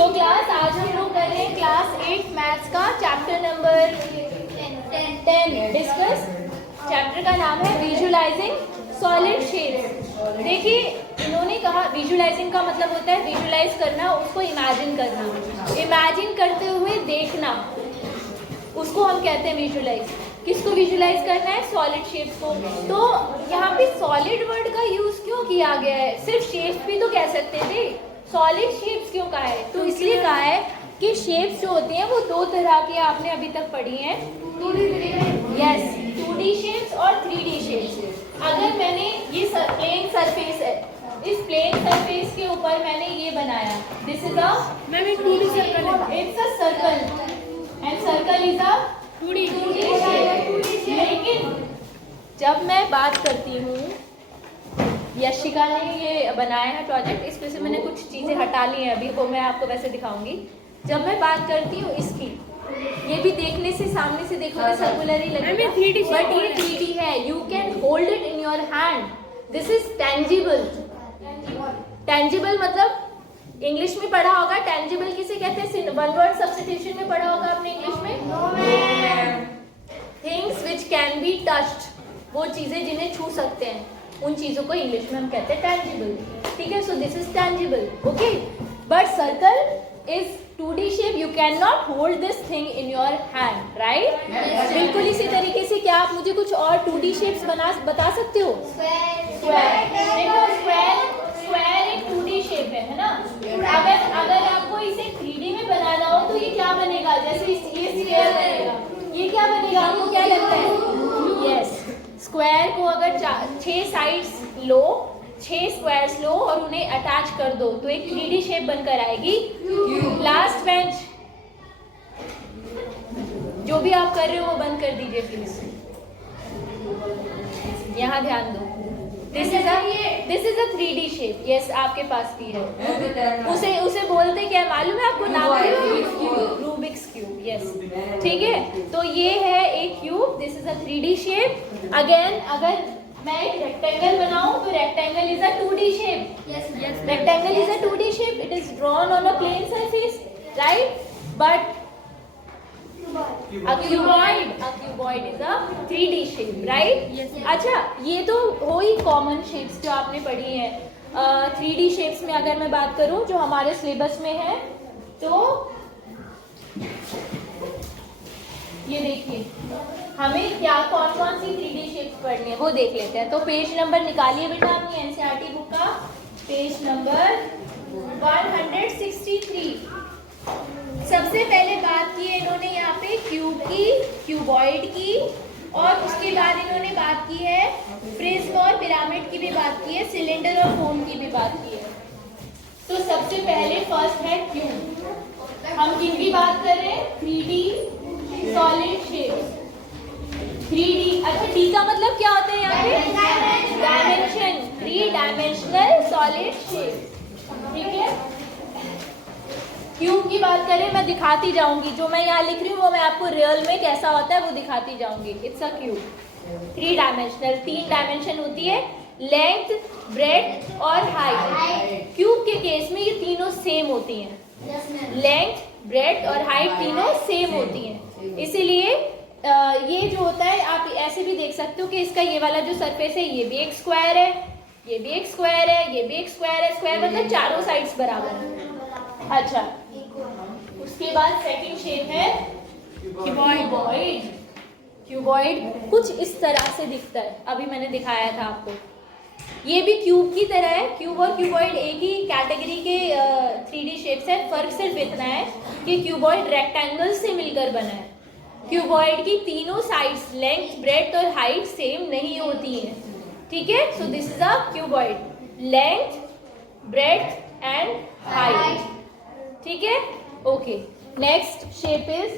So class आज हम लोग कर रहे हैं क्लास 8 मैथ्स का चैप्टर नंबर 10 डिस्कस। चैप्टर का नाम है विजुअलाइजिंग सॉलिड शेप्स। देखिए इन्होंने कहा विजुअलाइजिंग का मतलब होता है विजुअलाइज करना, उसको इमेजिन करना, इमेजिन करते हुए देखना, उसको हम कहते हैं विजुअलाइज। किसको विजुअलाइज करना है? सॉलिड शेप्स को। तो यहाँ पे सॉलिड वर्ड का यूज क्यों किया गया है? सिर्फ शेप्स भी तो कह सकते थे, सॉलिड शेप्स क्यों कहा है? तो इसलिए कहा है कि शेप्स जो होती हैं वो दो तरह की आपने अभी तक पढ़ी हैं। यस, 2D शेप्स और 3D शेप्स। अगर मैंने ये प्लेन सरफेस है, इस प्लेन सरफेस के ऊपर मैंने ये बनाया, this is a 2D circle, it's a circle and circle is a 2D shape. लेकिन जब मैं बात करती हूँ, यशिका ने ये बनाया है प्रोजेक्ट, इसमें से मैंने कुछ चीज़ें हटा ली हैं, अभी वो मैं आपको वैसे दिखाऊंगी। जब मैं बात करती हूँ इसकी, ये भी देखने से सामने से देखोगे सर्कुलर ही लगेगा, बट ये 3D है। You can hold it in your hand, this is tangible. Tangible मतलब इंग्लिश में पढ़ा होगा, टेंजिबल किसे कहते हैं? वन वर्ड सब्स्टिट्यूशन में पढ़ा होगा आपने इंग्लिश में। Things which can be touched, वो चीजें जिन्हें छू सकते हैं, उन चीजों को इंग्लिश में हम कहते हैं टेंजिबल। ठीक है, so this is tangible, okay. But circle is 2D shape, you can not hold this thing in your hand, right? बिल्कुल इसी तरीके से क्या आप मुझे कुछ और 2D शेप्स बता सकते हो? स्क्वायर। देखो स्क्वायर एक 2D शेप है ना? अगर आपको इसे 3D में बनाना हो तो ये क्या बनेगा? जैसे ये स्क्वायर बनेगा, ये क्या बनेगा? आपको क्या लगता है? यस, स्क्वायर को अगर 6 साइड्स लो, 6 स्क्वायर्स लो और उन्हें अटैच कर दो तो एक 3D शेप बनकर आएगी। लास्ट बेंच, जो भी आप कर रहे हो वो बंद कर दीजिए प्लीज, यहाँ ध्यान दो। This is a 3D shape. Yes, आपके पास भी है। उसे बोलते क्या मालूम है आपको? नाम रूबिक्स क्यूब। यस, ठीक है, तो ये है एक cube, this is a 3D shape. Again अगर मैं एक रेक्टेंगल बनाऊं तो rectangle is a 2D shape. Rectangle is a 2D shape, it is drawn on a plane surface, right? But a cuboid is a 3D shape, right? Yes. अच्छा, ये तो हो ही common shapes जो आपने पढ़ी है। 3D शेप्स में अगर मैं बात करूं जो हमारे सिलेबस में है, तो ये देखिए हमें क्या कौन कौन सी 3D शेप्स पढ़नी है वो देख लेते हैं। तो पेज नंबर निकालिए बेटा अपनी NCERT बुक का, पेज नंबर 163। सबसे पहले बात की है इन्होंने यहाँ पे क्यूब की, क्यूबॉइड की, और उसके बाद इन्होंने बात की है प्रिज्म और पिरामिड की भी बात की है, सिलेंडर और कोन की भी बात की है। तो सबसे पहले फर्स्ट है क्यूब। हम किनकी बात कर रहे हैं? 3D solid shapes. 3D, अच्छा D का मतलब क्या होता है यहाँ पे? Dimension, 3 dimensional solid shape. ठीक है, क्यूब की बात करें, मैं दिखाती जाऊंगी, जो मैं यहाँ लिख रही हूँ वो मैं आपको रियल में कैसा होता है वो दिखाती जाऊंगी। It's a cube, 3 dimensional, 3 dimension होती है, लेंथ, ब्रेड्थ और हाइट। क्यूब के केस में ये तीनों सेम होती हैं, लेंथ, ब्रेड्थ और हाइट तीनों सेम होती हैं। इसीलिए ये जो होता है आप ऐसे भी देख सकते हो कि इसका ये वाला जो सरफेस है ये भी एक स्क्वायर है, ये भी एक स्क्वायर है, ये भी एक स्क्वायर है। स्क्वायर मतलब चारों साइड्स बराबर है। अच्छा, उसके बाद सेकंड शेप है क्यूबॉइड। क्यूबॉइड कुछ इस तरह से दिखता है, अभी मैंने दिखाया था आपको। ये भी क्यूब की तरह है, क्यूब और क्यूबॉइड एक ही कैटेगरी के 3D शेप्स है। फर्क सिर्फ इतना है कि क्यूबॉइड रेक्टेंगल से मिलकर बना है, क्यूबॉइड की तीनों साइड्स लेंथ, ब्रेड्थ और हाइट सेम नहीं होती है। ठीक है, so this is a cuboid, length, breadth and height. ठीक है, okay. Next shape is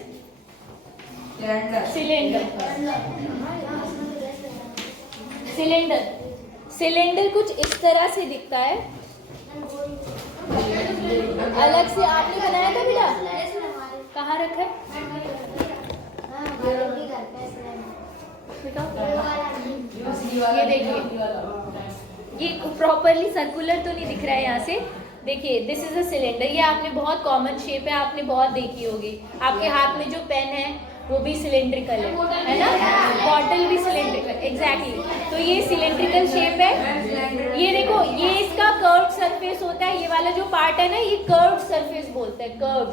cylinder. Cylinder कुछ इस तरह से दिखता है, अलग से आपने बनाया था बेटा? कहाँ रखा है? ये देखिए, ये प्रॉपरली सर्कुलर तो नहीं दिख रहा है यहाँ से, देखिए दिस इज अ सिलेंडर, ये आपने बहुत कॉमन शेप है, आपने बहुत देखी होगी। आपके हाथ में जो पेन है वो भी सिलेंड्रिकल है ना, बॉटल भी सिलेंड्रिकल, एग्जैक्टली। तो ये सिलेंड्रिकल शेप है। ये देखो ये इसका कर्व्ड सरफेस होता है, ये वाला जो पार्ट है ना ये कर्व्ड सरफेस बोलते हैं, कर्व्ड,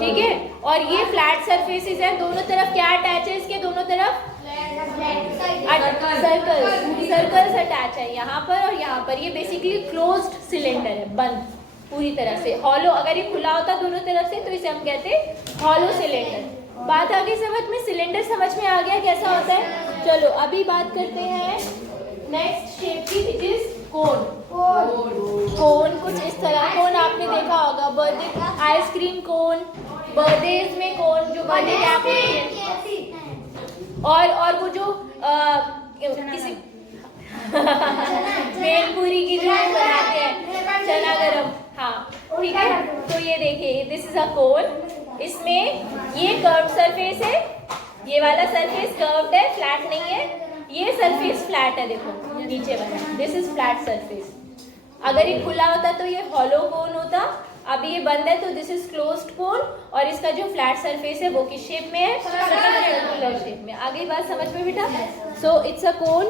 ठीक है। और ये फ्लैट सरफेसेस है, दोनों तरफ क्या अटैच है, इसके दोनों तरफ सर्कल्स अटैच है यहाँ पर और यहाँ पर। ये बेसिकली क्लोज्ड सिलेंडर है, बंद पूरी तरह से। हॉलो, अगर ये खुला होता दोनों तरफ से तो इसे हम कहते हैं हॉलो सिलेंडर। बात आगे समझ में, सिलेंडर समझ में आ गया कैसा होता है। चलो अभी बात करते हैं नेक्स्ट शेप की, विच इज कोन। कोन कुछ इस तरह, कोन आपने देखा होगा, बर्थडे आइसक्रीम कोन, बर्थडेज में कोन जो बर्थडे कैप होती है, और वो जो किसी भेलपुरी की जो बनाते हैं चना गरम, हाँ ठीक है। तो ये देखिए दिस इज अ कोन, इसमें ये कर्व्ड सरफेस है, ये वाला सरफेस कर्व्ड है, फ्लैट नहीं है। ये सरफेस फ्लैट है, देखो नीचे वाला, दिस इज फ्लैट सरफेस। अगर ये खुला होता तो ये हॉलो कोन होता, अभी ये बंद है तो दिस इज क्लोज्ड कोन। और इसका जो फ्लैट सरफेस है वो किस शेप में है, सर्कुलर शेप में। आगे बात समझ में बेटा। So it's a cone.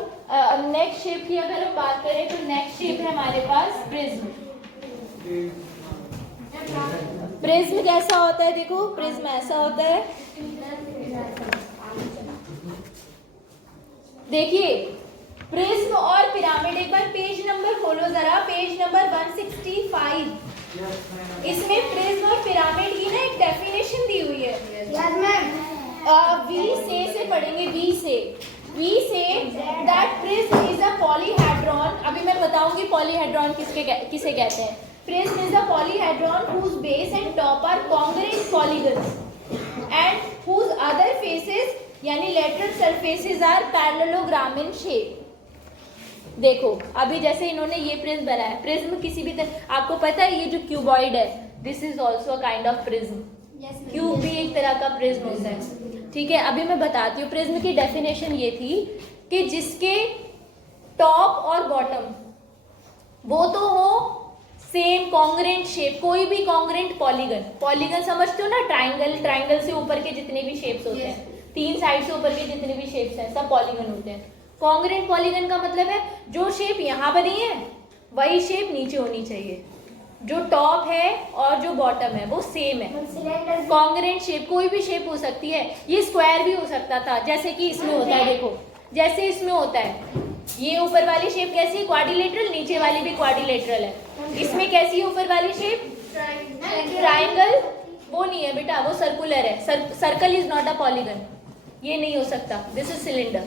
Next shape की अगर हम बात करें तो नेक्स्ट शेप है हमारे पास प्रिज्म। प्रिज्म कैसा होता है, देखो प्रिज्म ऐसा होता है, देखिए प्रिज्म और पिरामिड। एक बार पेज नंबर खोलो जरा, पेज नंबर 165। इसमें प्रिज्म और पिरामिड की ना एक डेफिनेशन दी हुई है। वी से पढ़ेंगे, we say that prism is a polyhedron. अभी मैं बताऊंगी पॉलीहेड्रॉन किसे कहते हैं। Prism is a polyhedron whose base and top are congruent polygons and whose other faces यानी lateral surfaces are parallelogram in shape। देखो अभी जैसे इन्होंने ये प्रिज्म बनाया, प्रिज्म किसी भी तरह, आपको पता है ये जो क्यूबॉइड है this is also a kind of prism. Cube भी एक तरह का प्रिज्म होता है, ठीक है। अभी मैं बताती हूँ प्रिज्म की डेफिनेशन ये थी कि जिसके टॉप और बॉटम वो तो हो सेम कॉन्ग्रेंट शेप, कोई भी कॉन्ग्रेंट पॉलीगन। पॉलीगन समझते हो ना, ट्राइंगल, ट्राइंगल से ऊपर के जितने भी शेप्स होते हैं, तीन साइड से ऊपर के जितने भी शेप्स हैं सब पॉलीगन होते हैं। कॉन्ग्रेंट पॉलीगन का मतलब है जो शेप यहाँ बनी है वही शेप नीचे होनी चाहिए, जो टॉप है और जो बॉटम है वो सेम है। कॉन्ग्रेंट शेप कोई भी शेप हो सकती है, ये स्क्वायर भी हो सकता था जैसे कि इसमें होता है, देखो जैसे इसमें होता है। ये ऊपर वाली शेप कैसी है, क्वाड्रिलेटरल, नीचे वाली भी क्वाड्रिलेटरल है। इसमें कैसी है ऊपर वाली शेप, ट्राइंगल, वो नहीं है बेटा, वो सर्कुलर है। Circle is not a polygon, ये नहीं हो सकता, दिस इज सिलेंडर,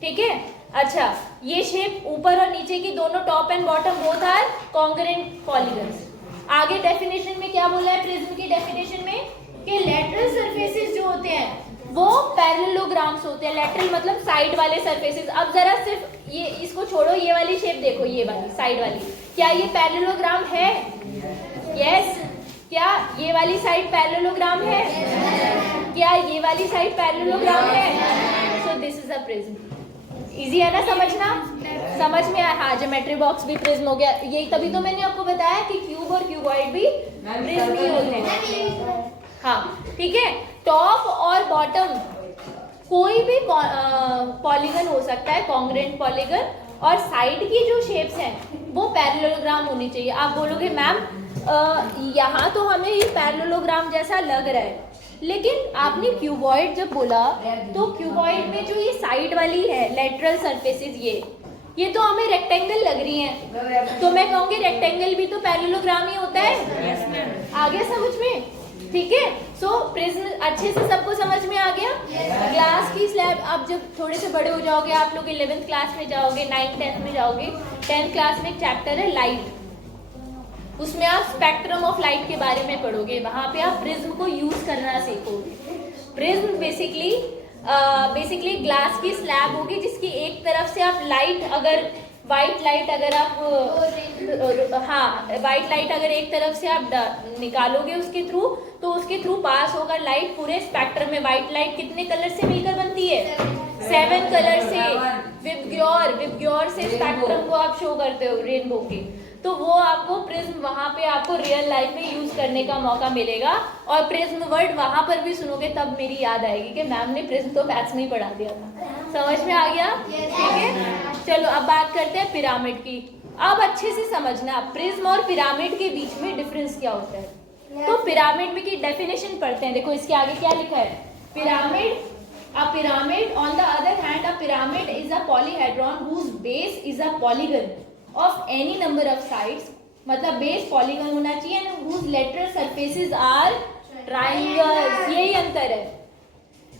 ठीक है। अच्छा ये शेप ऊपर और नीचे की दोनों top and bottom both are congruent polygons. आगे डेफिनेशन में क्या बोला है प्रिज्म की डेफिनेशन में कि लेटरल सरफेसेस जो होते हैं वो पैरेललोग्राम्स होते हैं। लेटरल मतलब साइड वाले सरफेसेस। अब जरा सिर्फ ये इसको छोड़ो, ये वाली शेप देखो, ये वाली साइड वाली, क्या ये पैरेललोग्राम है? यस। क्या ये वाली साइड पैरेललोग्राम है? क्या ये वाली साइड पैरेललोग्राम है? So this is a prism. Easy है ना समझना? समझ में आया? हाँ, ज्योमेट्री बॉक्स भी प्रिज्म हो गया। यही तभी तो मैंने आपको बताया कि क्यूब और क्यूबॉइड भी प्रिज्म ही होते हैं। हाँ ठीक है। टॉप और बॉटम कोई भी पॉलीगन हो सकता है, कॉन्ग्रुएंट पॉलीगन, और साइड की जो शेप्स हैं वो पैरेललोग्राम होनी चाहिए। आप बोलोगे मैम यहाँ तो हमें ये पैरेललोग्राम जैसा लग रहा है, लेकिन आपने क्यूबॉइड जब बोला तो क्यूबॉइड में जो ये साइड वाली है लेटरल सरफेसेस, ये तो हमें रेक्टेंगल लग रही हैं, तो मैं कहूँगी रेक्टेंगल भी तो पैरेललोग्राम ही होता है। आ गया समझ में? ठीक है। सो प्रिज्म अच्छे से सबको समझ में आ गया। ग्लास की स्लैब, आप जब थोड़े से बड़े हो जाओगे, आप लोग 11th क्लास में जाओगे, 9th 10th में जाओगे, 10th क्लास में एक चैप्टर है लाइट, उसमें आप स्पेक्ट्रम ऑफ लाइट के बारे में पढ़ोगे। वहां पे आप प्रिज्म को यूज करना सीखोगे। प्रिज्म बेसिकली ग्लास की स्लैब होगी जिसकी एक तरफ से आप लाइट, अगर वाइट लाइट अगर आप वाइट लाइट अगर एक तरफ से आप निकालोगे उसके थ्रू, तो उसके थ्रू पास होगा लाइट पूरे स्पेक्ट्रम में। वाइट लाइट कितने कलर से मिलकर बनती है? 7 कलर से। विबग्योर से स्पेक्ट्रम को आप शो करते हो, रेनबो के। तो वो आपको प्रिज्म वहाँ पे आपको रियल लाइफ में यूज करने का मौका मिलेगा। और प्रिज्म वर्ड वहाँ पर भी सुनोगे तब मेरी याद आएगी कि मैम ने प्रिज्म तो मैथ्स में ही पढ़ा दिया था। समझ में आ गया? ठीक है, चलो अब बात करते हैं पिरामिड की। अब अच्छे से समझना प्रिज्म और पिरामिड के बीच में डिफरेंस क्या होता है। तो पिरामिड में की डेफिनेशन पढ़ते हैं। देखो इसके आगे क्या लिखा है, pyramid, a pyramid on the other hand, a pyramid is a polyhedron whose base is a polygon of any number of sides, मतलब बेस पॉलीगन होना चाहिए and whose lateral surfaces are triangles। यही अंतर है,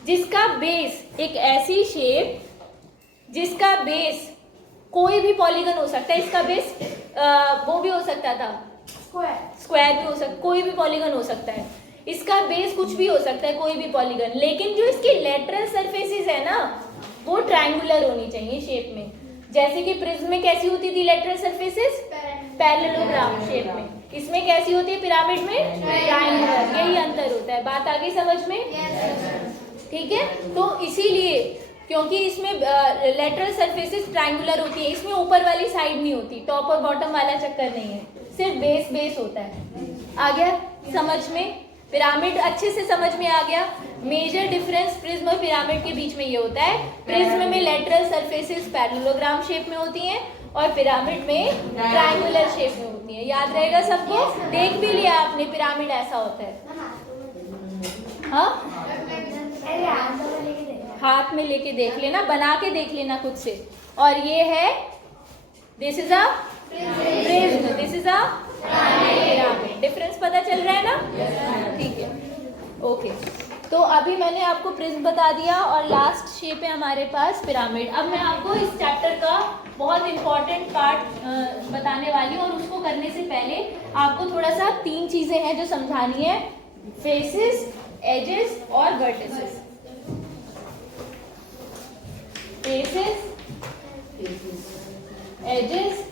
जिसका बेस एक ऐसी shape जिसका बेस कोई भी पॉलीगन हो सकता है। इसका बेस वो भी हो सकता था, स्क्वायर भी हो सकता, कोई भी पॉलीगन हो सकता है। इसका बेस कुछ भी हो सकता है, कोई भी पॉलीगन, लेकिन जो इसकी लेटरल सरफेसेस है ना वो ट्रायंगुलर होनी चाहिए शेप में। जैसे कि प्रिज्म में कैसी होती थी लेटरल सरफेसेस, पैरेललोग्राम शेप में। इसमें कैसी होती है पिरामिड में, ट्रायंगुलर। यही अंतर होता है। बात आ गई समझ में? ठीक है, तो इसीलिए क्योंकि इसमें लेटरल सरफेसेस ट्रायंगुलर होती है, इसमें ऊपर वाली साइड नहीं होती, टॉप और बॉटम वाला चक्कर नहीं है, सिर्फ बेस होता है। आ गया समझ में? पिरामिड अच्छे से समझ में आ गया। मेजर डिफरेंस प्रिज्म और पिरामिड के बीच में ये होता है, प्रिज्म में लेटरल सरफेसेस पैरेललोग्राम शेप में होती हैं और पिरामिड में ट्रायंगुलर शेप में होती हैं। याद रहेगा सबको? देख भी लिया आपने पिरामिड ऐसा होता है। हाँ, हाथ में लेके देख लेना, बना के देख लेना खुद से। और ये है, this is a prism, this is a pyramid. Difference पता चल रहा है ना? ठीक है, ओके। तो अभी मैंने आपको प्रिज्म बता दिया और लास्ट शेप है हमारे पास पिरामिड। अब मैं आपको इस चैप्टर का बहुत इंपॉर्टेंट पार्ट बताने वाली हूँ, और उसको करने से पहले आपको थोड़ा सा 3 चीजें हैं जो समझानी है, फेसेस, एजेस और वर्टिसेस। फेसेस, एजेस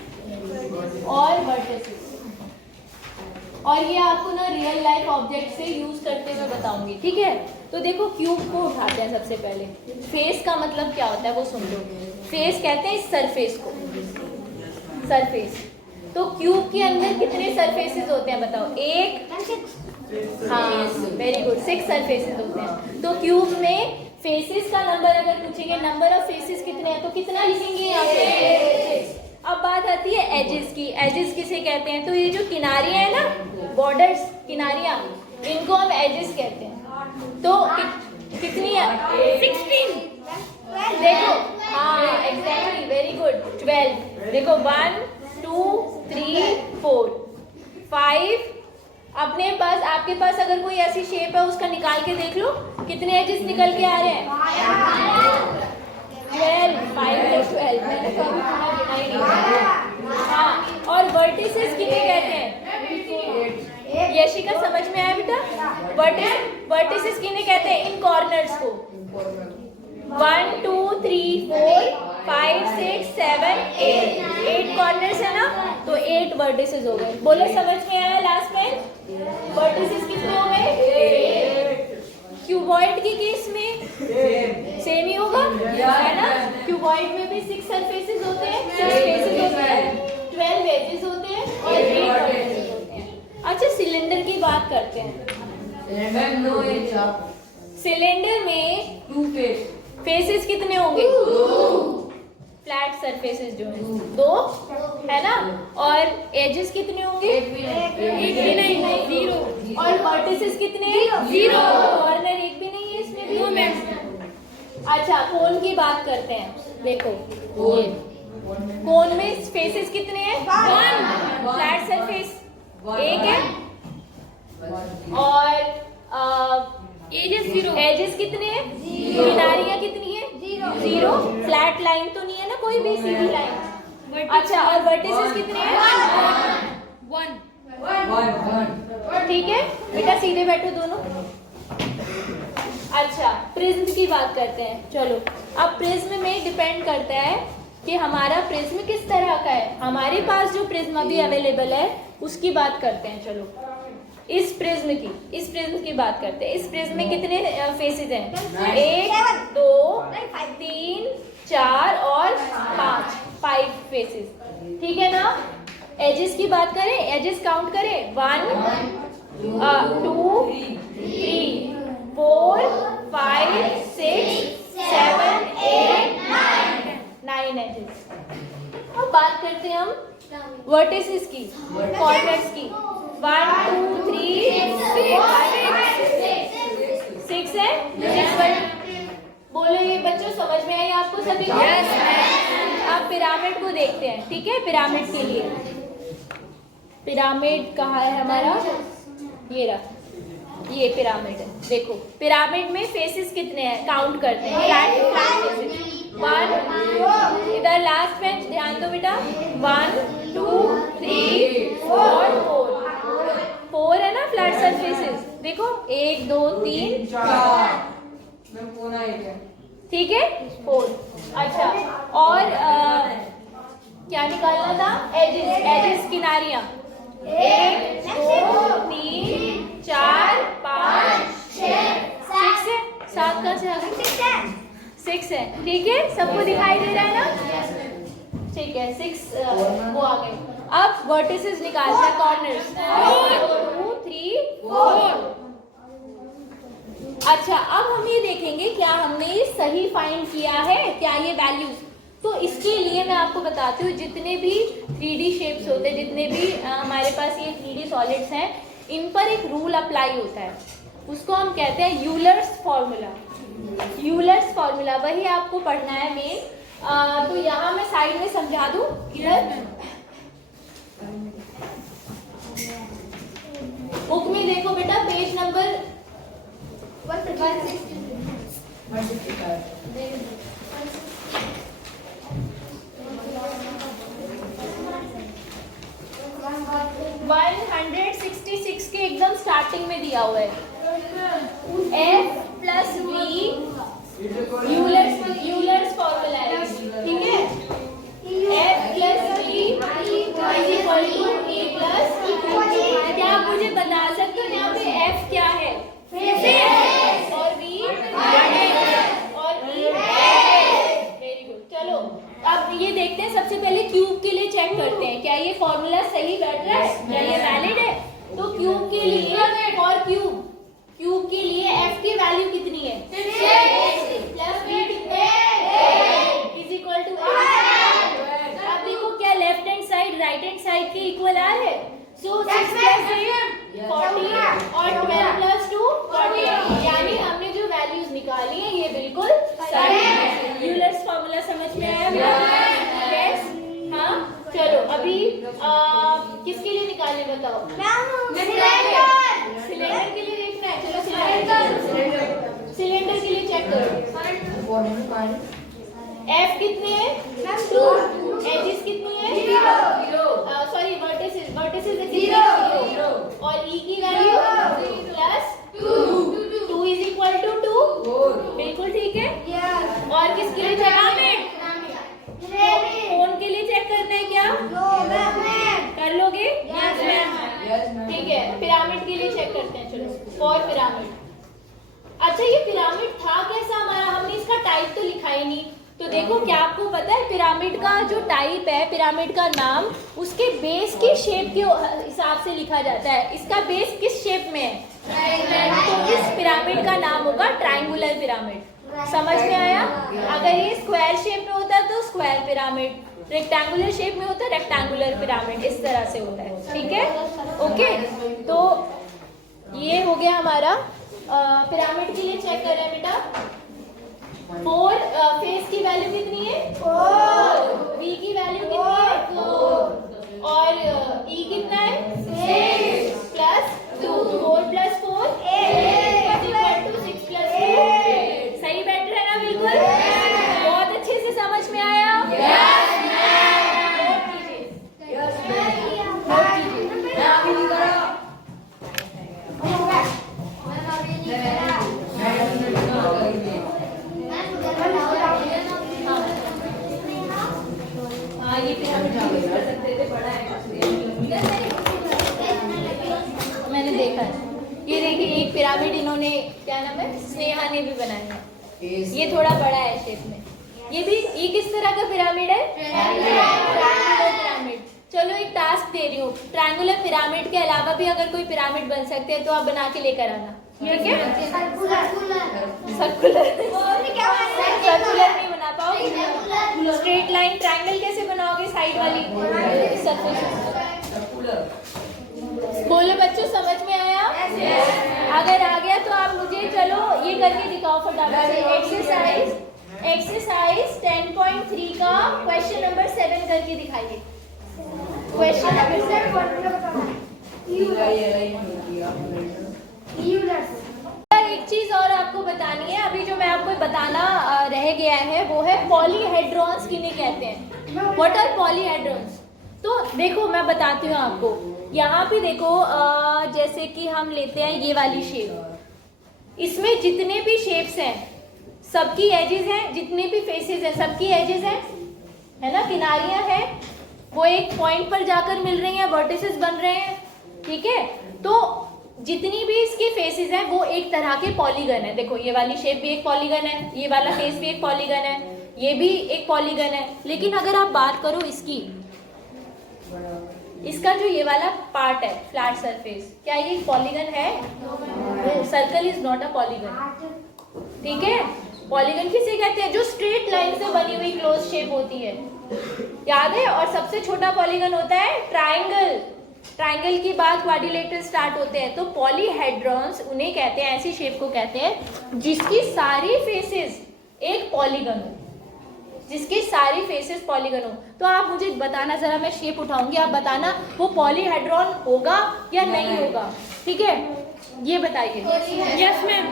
और वर्टिसेस। और ये आपको ना रियल लाइफ ऑब्जेक्ट से यूज करते हुए बताऊंगी, ठीक है? तो देखो क्यूब को उठाते हैं सबसे पहले। फेस का मतलब क्या होता है वो सुन लो। फेस कहते हैं इस सरफेस को, सरफेस। तो क्यूब के अंदर कितने सरफेसेस होते हैं बताओ? 1, हाँ वेरी गुड, 6 सरफेसेस होते हैं। तो क्यूब में फेसेस का नंबर अगर पूछेंगे, नंबर ऑफ फेसेस कितने हैं, तो कितना लिखेंगे यहाँ पे? अब बात आती है एजेस की। एजेस किसे कहते हैं? तो ये जो किनारियां है ना, बॉर्डर्स, किनारियां, इनको हम एजेस कहते हैं। तो कितनी है? 16। देखो, हाँ एग्जैक्टली, वेरी गुड, 12। देखो 1 2 3 4 5। अपने पास, आपके पास अगर कोई ऐसी शेप है उसका निकाल के देख लो, कितने एजेस निकल के आ रहे हैं? 12, 5 + 12। मैंने कभी पूरा गिना ही नहीं। हाँ, और वर्टिसेस कितने कहते हैं? यशिका समझ में आया बेटा? वर्टिसेस किन्हें कहते हैं? इन कॉर्नर्स को। 1 2 3 4 5 6 7 8 कॉर्नर्स है ना, तो 8 वर्टिसेस हो गए। बोलो समझ में आया लास्ट में? वर्टिसेस कितने हो गए? क्यूबॉइड के केस में सेम ही होगा, है ना? क्यूबॉइड में भी 6 सरफेसेस होते हैं, 6 फेसेस होते हैं, 12 एजेस होते हैं और 8 वर्टिसेस होते हैं। अच्छा, सिलेंडर की बात करते हैं। सिलेंडर में 2 फेसेस कितने होंगे? फ्लैट सरफेसेस जो है 2 है ना, और एजेस कितने होंगे? एक भी नहीं, 0। और वर्टिसेस कितने? 0। कॉर्नर एक भी नहीं है इसमें भी। अच्छा, कोन की बात करते हैं। देखो कोन में फेसेस कितने हैं? 1। फ्लैट सरफेस एक है, और एजेस कितने हैं? किनारियां कितनी है? 0। फ्लैट लाइन तो नहीं है ना कोई भी, सीधी लाइन। अच्छा, और वर्टिसेस कितने हैं? 1। ठीक है बेटा, सीधे बैठो दोनों। अच्छा, प्रिज्म की बात करते हैं। चलो, अब प्रिज्म में डिपेंड करता है कि हमारा प्रिज्म किस तरह का है। हमारे पास जो प्रिज्म अभी अवेलेबल है उसकी बात करते हैं। चलो, इस प्रिज्म की बात करते हैं। इस प्रिज्म में कितने फेसेस हैं? 1 2 3 4 और 5 फेसेस, ठीक है ना? एजेस की बात करें, एजेस काउंट करें, 1 2 3 4 5 6 7 8 9 एजेस। अब बात करते हैं हम वर्टिसेस की, कॉर्नर्स की। 1 2 3 6 है। 6 बोलो ये बच्चों समझ में आई आपको सभी को? अब पिरामिड को देखते हैं, ठीक है। पिरामिड के लिए, पिरामिड कहाँ है हमारा? ये रहा, ये पिरामिड है। देखो पिरामिड में फेसेस कितने हैं, काउंट करते हैं। फ्लैट फेसेस 1, इधर लास्ट बेंच ध्यान दो बेटा, 1 2 3 4 4 है ना फ्लैट सरफेसेस। देखो 1 2 3 4, ठीक है 4। अच्छा और क्या निकालना था? एजेस, एजेस किनारियां 1 2 3 4 5 6 है। 7 कहाँ से आ गया? 6 है, ठीक है। सबको दिखाई दे रहा है ना? ठीक है 6 वो आ गए। अब वर्टिसेस निकालते हैं, कॉर्नर्स 2 3 4। अच्छा अब हम ये देखेंगे क्या हमने ये सही फाइंड किया है क्या ये वैल्यूज। तो इसके लिए मैं आपको बताती हूँ, जितने भी 3D शेप्स होते हैं, जितने भी हमारे पास ये 3D सॉलिड्स हैं, इन पर एक रूल अप्लाई होता है, उसको हम कहते हैं यूलर्स फॉर्मूला। यूलर्स फॉर्मूला वही आपको पढ़ना है मेन। तो यहाँ मैं साइड में समझा दूँ, इधर बुक में देखो बेटा, पेज नंबर 166 के एकदम स्टार्टिंग में दिया हुआ है F plus V Euler's formula है, ठीक है। F plus V is equal to A plus. क्या आप मुझे बता सकते हो यहाँ पे F क्या है? और V और E। Very good. चलो अब ये देखते हैं, सबसे पहले क्यूब के लिए चेक करते हैं क्या ये फॉर्मूला सही बैठ रहा है, क्या ये वैलिड है। तो क्यूब के लिए, और क्यूब के लिए F की वैल्यू कितनी है? प्लस V कितने इज इक्वल टू। अब देखो क्या left hand side right hand side के इक्वल आ रहे? सो 6 प्लस 8 40 और 12 प्लस 2 40, यानी हमने जो वैल्यूज निकाली है ये बिल्कुल सही है। यूलर्स फॉर्मूला समझ में आया? यस। हाँ चलो अभी किसके लिए निकालने बताओ? सिलेंडर के लिए देखना है। चलो सिलेंडर के लिए चेक करो। F कितने है? 2। एजेस कितनी है? 0। सॉरी वर्टिसेस कितनी है? 0। और E की value plus 2 is equal to 2। बिल्कुल ठीक है। और किसके लिए चेक करना है? फोन के लिए चेक करना है क्या? कर लोगे? ठीक है। पिरामिड के लिए चेक करते हैं। चलो और पिरामिड। अच्छा ये पिरामिड था कैसा हमारा? हमने इसका टाइप तो लिखा ही नहीं। तो देखो क्या आपको पता है पिरामिड का जो टाइप है, पिरामिड का नाम उसके बेस की शेप के हिसाब से लिखा जाता है। इसका बेस किस शेप में है? तो इस पिरामिड का नाम होगा ट्रायंगुलर पिरामिड। समझ में आया? अगर ये स्क्वायर शेप में होता है तो स्क्वायर पिरामिड, रेक्टेंगुलर शेप में होता है रेक्टेंगुलर पिरामिड, इस तरह से होता है। ठीक है ओके। तो ये हो गया हमारा पिरामिड के लिए चेक कर रहे हैं बेटा। 4 फेस की वैल्यू कितनी है? 4। V की वैल्यू कितनी है? 4। और E कितना है? 6 plus 2। 4 plus 4 8 equal to 6 plus 2। सही बैठ रहा है ना? बिल्कुल बहुत अच्छे से समझ में आया? मैंने देखा है। ये देखिए एक पिरामिड इन्होंने, क्या नाम है, स्नेहा ने भी बनाया है। ये थोड़ा बड़ा है शेप में। ये किस तरह का पिरामिड है? Triangular pyramid. चलो एक टास्क दे रही हूँ, ट्रायंगुलर पिरामिड के अलावा भी अगर कोई पिरामिड बन सकते हैं तो आप बना के लेकर आना, ठीक है? सर्कुलर नहीं बना पाओगे, स्ट्रेट लाइन ट्रायंगल कैसे बनाओगे, साइड वाली सर्कुलर। बोलो बच्चों, समझ में आया? अगर आ गया तो आप मुझे चलो ये करके दिखाओ फटाफट से। एक्सरसाइज 10.3 का क्वेश्चन नंबर 7 करके दिखाइए। Question number 7। एक चीज और आपको बतानी है, अभी जो मैं आपको बताना रह गया है वो है पॉलीहेड्रॉन्स किन्हें कहते हैं। What are polyhedrons? तो देखो मैं बताती हूँ आपको, यहाँ पे देखो जैसे कि हम लेते हैं ये वाली शेप, इसमें जितने भी शेप्स हैं सबकी एजेस हैं, जितने भी फेसेस हैं सबकी एजेस हैं, है ना, किनारियां हैं, वो एक पॉइंट पर जाकर मिल रही हैं, वर्टिसेस बन रहे हैं, ठीक है? तो जितनी भी इसके फेसेस हैं वो एक तरह के पॉलीगन है। देखो ये वाली शेप भी एक पॉलीगन है, ये वाला फेस भी एक पॉलीगन है, ये भी एक पॉलीगन है। लेकिन अगर आप बात करो इसका जो ये वाला पार्ट है फ्लैट सरफेस, क्या ये पॉलीगन है? Circle is not a polygon, ठीक है? पॉलीगन किसे कहते हैं? जो स्ट्रेट लाइन से बनी हुई क्लोज शेप होती है, याद है? और सबसे छोटा पॉलीगन होता है ट्रायंगल। ट्रायंगल के बाद क्वाड्रिलेटरल स्टार्ट होते हैं। तो पॉलीहेड्रॉन्स उन्हें कहते हैं, ऐसी शेप को कहते हैं जिसकी सारी फेसेस एक पॉलीगन हो, जिसके सारी फेसेस पॉलीगन हो। तो आप मुझे बताना, जरा मैं शेप उठाऊंगी, आप बताना वो पॉलीहेड्रॉन होगा या नहीं होगा, ठीक है? ये बताइए। Yes ma'am.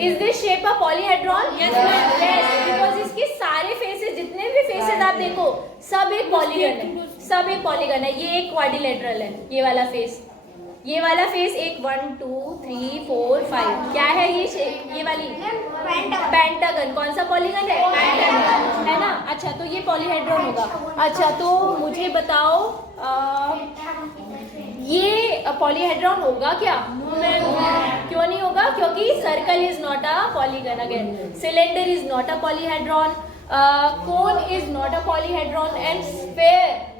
Is this shape a polyhedron? Yes ma'am. Yes, because इसके सारे फेसेस, जितने भी फेसेस आप देखो सब एक पॉलीगन है, सब एक पॉलीगन है। ये एक क्वाड्रिलेटरल है, ये वाला फेस, ये वाला फेस एक 1 2 3 4 5 क्या है ये शेप? ये वाली पेंटागन। कौन सा पॉलीगन है? पेंटागन, है ना? अच्छा, तो ये पॉलीहेड्रॉन होगा। अच्छा, तो मुझे बताओ ये पॉलीहेड्रॉन होगा क्या? क्यों नहीं होगा? क्योंकि circle is not a polygon, again cylinder is not a polyhedron, cone is not a polyhedron, and sphere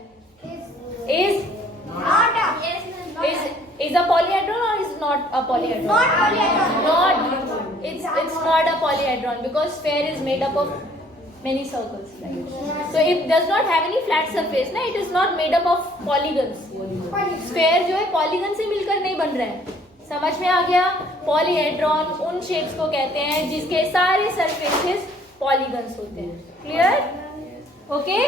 is a polyhedron or is not a polyhedron? Not polyhedron. It's not a polyhedron because sphere is made up of many circles, right? So it does not have any flat surface, ना? It is not made up of polygons. Sphere जो है polygon से मिलकर नहीं बन रहा है। समझ में आ गया? पॉलीहेड्रॉन उन शेप्स को कहते हैं जिसके सारे सरफेसेस पॉलीगन्स होते हैं। क्लियर? ओके?